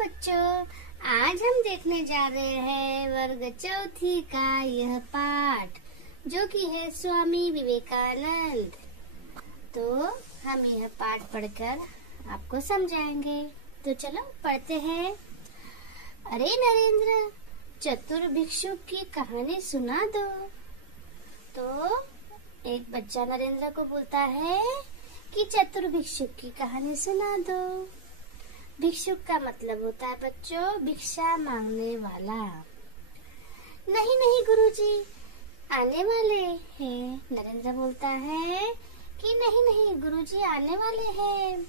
बच्चों, आज हम देखने जा रहे हैं वर्ग चौथी का यह पाठ जो कि है स्वामी विवेकानंद। तो हम यह पाठ पढ़कर आपको समझाएंगे। तो चलो पढ़ते हैं। अरे नरेंद्र, चतुर भिक्षुक की कहानी सुना दो। तो एक बच्चा नरेंद्र को बोलता है कि चतुर भिक्षुक की कहानी सुना दो। भिक्षुक का मतलब होता है बच्चों भिक्षा मांगने वाला। नहीं नहीं गुरुजी, आने वाले हैं। नरेंद्र बोलता है कि नहीं नहीं गुरुजी, आने वाले हैं,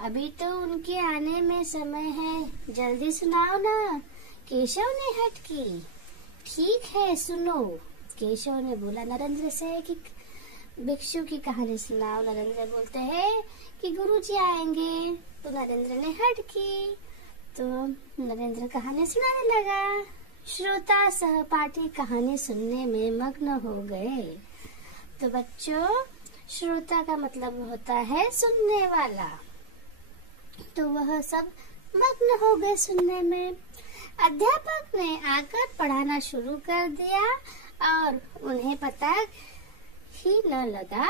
अभी तो उनके आने में समय है, जल्दी सुनाओ ना। केशव ने हट की। ठीक है सुनो। केशव ने बोला नरेंद्र से कि भिक्षु की कहानी सुनाओ। नरेंद्र बोलते हैं कि गुरुजी आएंगे। तो नरेंद्र ने हट की। तो नरेंद्र कहानी सुनाने लगा। श्रोता सहपाठी कहानी सुनने में मग्न हो गए। तो बच्चों, श्रोता का मतलब होता है सुनने वाला। तो वह सब मग्न हो गए सुनने में। अध्यापक ने आकर पढ़ाना शुरू कर दिया और उन्हें पता ही न लगा।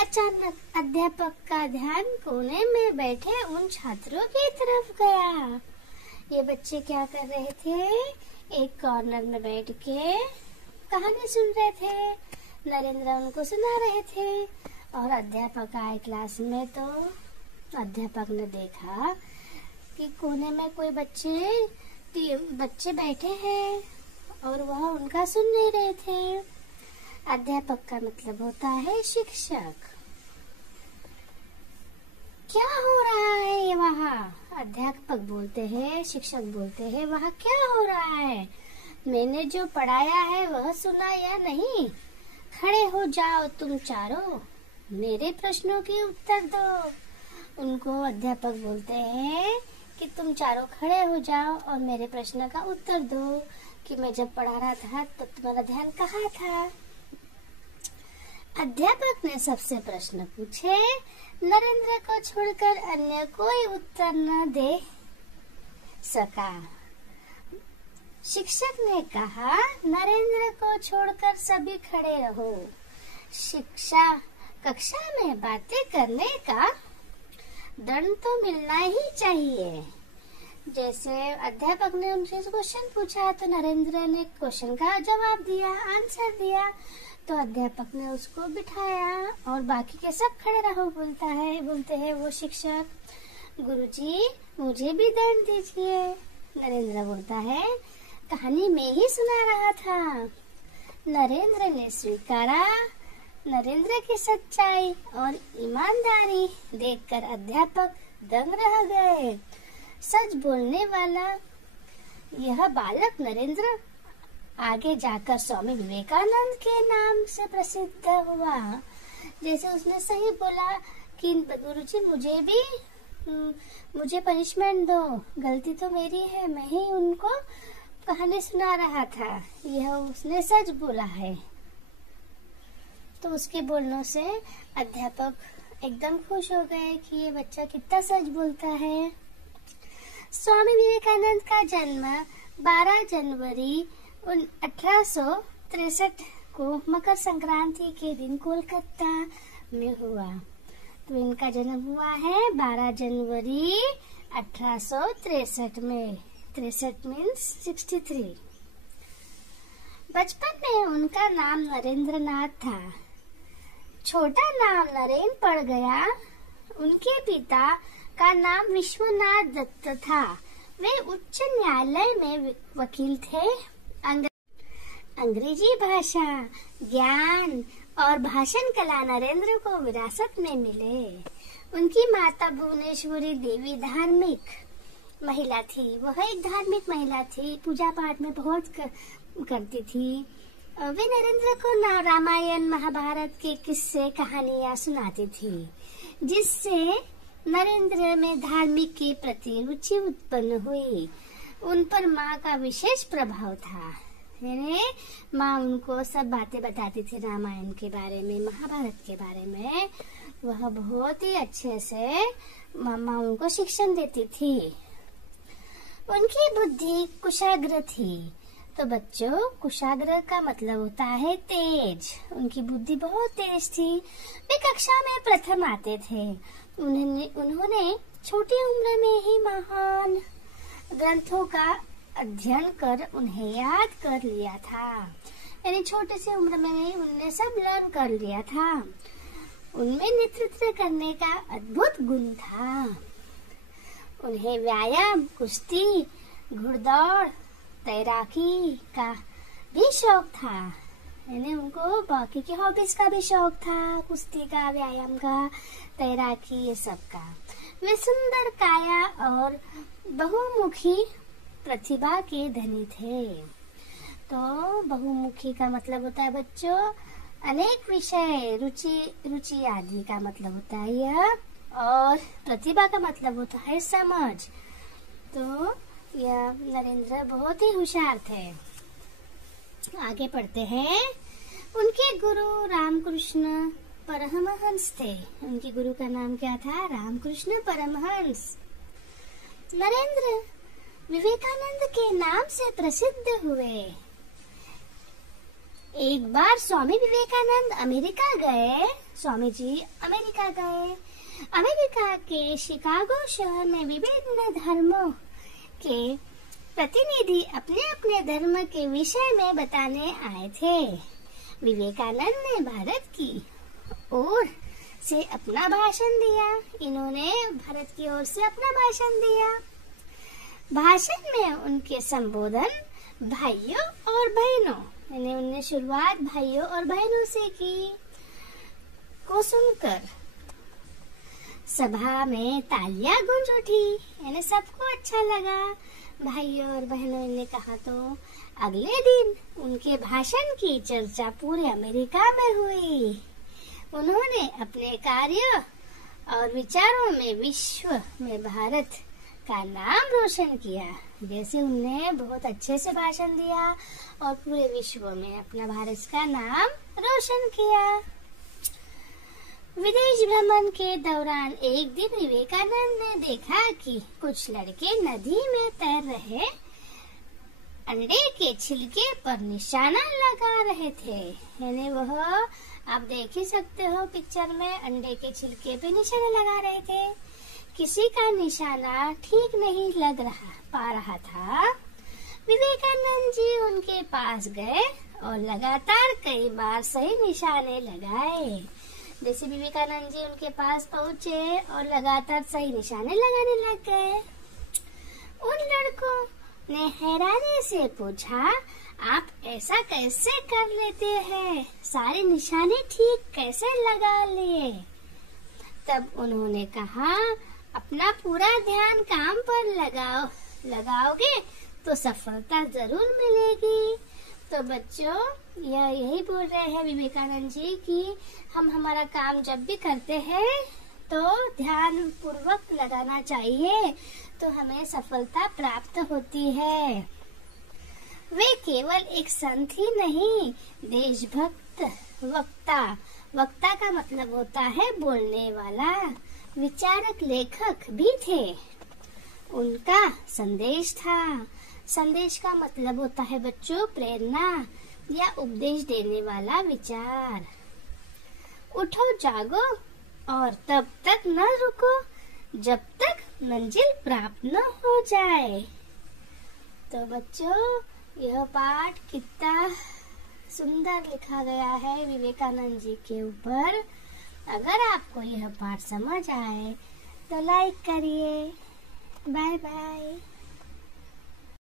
अचानक अध्यापक का ध्यान कोने में बैठे उन छात्रों की तरफ गया। ये बच्चे क्या कर रहे थे? एक कॉर्नर में बैठ के कहानी सुन रहे थे। नरेंद्र उनको सुना रहे थे और अध्यापक आए क्लास में। तो अध्यापक ने देखा कि कोने में कोई बच्चे बैठे हैं और वह उनका सुन नहीं रहे थे। अध्यापक का मतलब होता है शिक्षक। क्या हो रहा है वहाँ? अध्यापक बोलते हैं, शिक्षक बोलते हैं, वहाँ क्या हो रहा है? मैंने जो पढ़ाया है वह सुना या नहीं? खड़े हो जाओ तुम चारों, मेरे प्रश्नों के उत्तर दो। उनको अध्यापक बोलते हैं कि तुम चारों खड़े हो जाओ और मेरे प्रश्न का उत्तर दो कि मैं जब पढ़ा रहा था तो तुम्हारा ध्यान कहाँ था? अध्यापक ने सबसे प्रश्न पूछे। नरेंद्र को छोड़कर अन्य कोई उत्तर न दे सका। शिक्षक ने कहा, नरेंद्र को छोड़कर सभी खड़े रहो। कक्षा में बातें करने का दंड तो मिलना ही चाहिए। जैसे अध्यापक ने उनसे क्वेश्चन पूछा तो नरेंद्र ने क्वेश्चन का जवाब दिया, आंसर दिया। तो अध्यापक ने उसको बिठाया और बाकी के सब खड़े रहो बोलते हैं वो शिक्षक। गुरुजी, मुझे भी दंड दीजिए। नरेंद्र बोलता है, कहानी में ही सुना रहा था। नरेंद्र ने स्वीकारा। नरेंद्र की सच्चाई और ईमानदारी देखकर अध्यापक दंग रह गए। सच बोलने वाला यह बालक नरेंद्र आगे जाकर स्वामी विवेकानंद के नाम से प्रसिद्ध हुआ। जैसे उसने सही बोला कि गुरुजी मुझे पनिशमेंट दो, गलती तो मेरी है, मैं ही उनको कहानी सुना रहा था, यह उसने सच बोला है। तो उसके बोलने से अध्यापक एकदम खुश हो गए कि ये बच्चा कितना सच बोलता है। स्वामी विवेकानंद का जन्म 12 जनवरी 1863 को मकर संक्रांति के दिन कोलकाता में हुआ। तो इनका जन्म हुआ है 12 जनवरी 1863 में। 63 मीन्स 63। बचपन में उनका नाम नरेंद्र नाथ था। छोटा नाम नरेन पड़ गया। उनके पिता का नाम विश्वनाथ दत्त था। वे उच्च न्यायालय में वकील थे। अंग्रेजी भाषा, ज्ञान और भाषण कला नरेंद्र को विरासत में मिले। उनकी माता भुवनेश्वरी देवी धार्मिक महिला थी। वह एक धार्मिक महिला थी, पूजा पाठ में बहुत करती थी। वे नरेंद्र को रामायण महाभारत के किस्से कहानियां सुनाती थी, जिससे नरेंद्र में धार्मिक के प्रति रुचि उत्पन्न हुई। उन पर माँ का विशेष प्रभाव था। माँ उनको सब बातें बताती थी रामायण के बारे में, महाभारत के बारे में। वह बहुत ही अच्छे से माँ उनको शिक्षण देती थी। उनकी बुद्धि कुशाग्र थी। तो बच्चों, कुशाग्र का मतलब होता है तेज। उनकी बुद्धि बहुत तेज थी। वे कक्षा में प्रथम आते थे। उन्होंने छोटी उम्र में ही महान ग्रंथों का अध्ययन कर उन्हें याद कर लिया था। यानी छोटे से उम्र में ही उन्होंने सब लर्न कर लिया था। उनमें नेतृत्व करने का अद्भुत गुण था। उन्हें व्यायाम, कुश्ती, घुड़दौड़, तैराकी का भी शौक था। यानी उनको बाकी की हॉबीज का भी शौक था, कुश्ती का, व्यायाम का, तैराकी, ये सब का। वे सुंदर काया और बहुमुखी प्रतिभा के धनी थे। तो बहुमुखी का मतलब होता है बच्चों अनेक विषय, रुचि आदि का मतलब होता है यह। और प्रतिभा का मतलब होता है समझ। तो यह नरेंद्र बहुत ही होशियार थे। आगे पढ़ते हैं। उनके गुरु रामकृष्ण परमहंस थे। उनके गुरु का नाम क्या था? रामकृष्ण परमहंस। नरेंद्र विवेकानंद के नाम से प्रसिद्ध हुए। एक बार स्वामी विवेकानंद अमेरिका गए। स्वामी जी अमेरिका गए। अमेरिका के शिकागो शहर में विभिन्न धर्मों के प्रतिनिधि अपने अपने धर्म के विषय में बताने आए थे। विवेकानंद ने भारत की ओर से अपना भाषण दिया। इन्होंने भारत की ओर से अपना भाषण दिया। भाषण में उनके संबोधन भाइयों और बहनों, यानी उन्होंने शुरुआत भाइयों और बहनों से की, को सुनकर सभा में तालियां गूंज उठी। यानी सबको अच्छा लगा। भाइयों और बहनों ने कहा। तो अगले दिन उनके भाषण की चर्चा पूरे अमेरिका में हुई। उन्होंने अपने कार्य और विचारों में विश्व में भारत का नाम रोशन किया। जैसे उन्होंने बहुत अच्छे से भाषण दिया और पूरे विश्व में अपना भारत का नाम रोशन किया। विदेश भ्रमण के दौरान एक दिन विवेकानंद ने देखा कि कुछ लड़के नदी में तैर रहे अंडे के छिलके पर निशाना लगा रहे थे। यानी वह आप देख ही सकते हो पिक्चर में, अंडे के छिलके पे निशाना लगा रहे थे। किसी का निशाना ठीक नहीं लग पा रहा था। विवेकानंद जी उनके पास गए और लगातार कई बार सही निशाने लगाए। जैसे विवेकानंद जी उनके पास पहुँचे और लगातार सही निशाने लगाने लग गए। उन लड़कों ने हैरानी से पूछा, आप ऐसा कैसे कर लेते हैं? सारे निशाने ठीक कैसे लगा लिए? तब उन्होंने कहा, अपना पूरा ध्यान काम पर लगाओगे तो सफलता जरूर मिलेगी। तो बच्चों, यही बोल रहे हैं विवेकानंद जी कि हम हमारा काम जब भी करते हैं तो ध्यान पूर्वक लगाना चाहिए, तो हमें सफलता प्राप्त होती है। वे केवल एक संत ही नहीं, देशभक्त वक्ता का मतलब होता है बोलने वाला, विचारक लेखक भी थे। उनका संदेश था। संदेश का मतलब होता है बच्चों प्रेरणा या उपदेश देने वाला विचार। उठो जागो और तब तक न रुको जब तक मंजिल प्राप्त न हो जाए। तो बच्चों, यह पाठ कितना सुंदर लिखा गया है विवेकानंद जी के ऊपर। अगर आपको यह पाठ समझ आए तो लाइक करिए। Bye bye.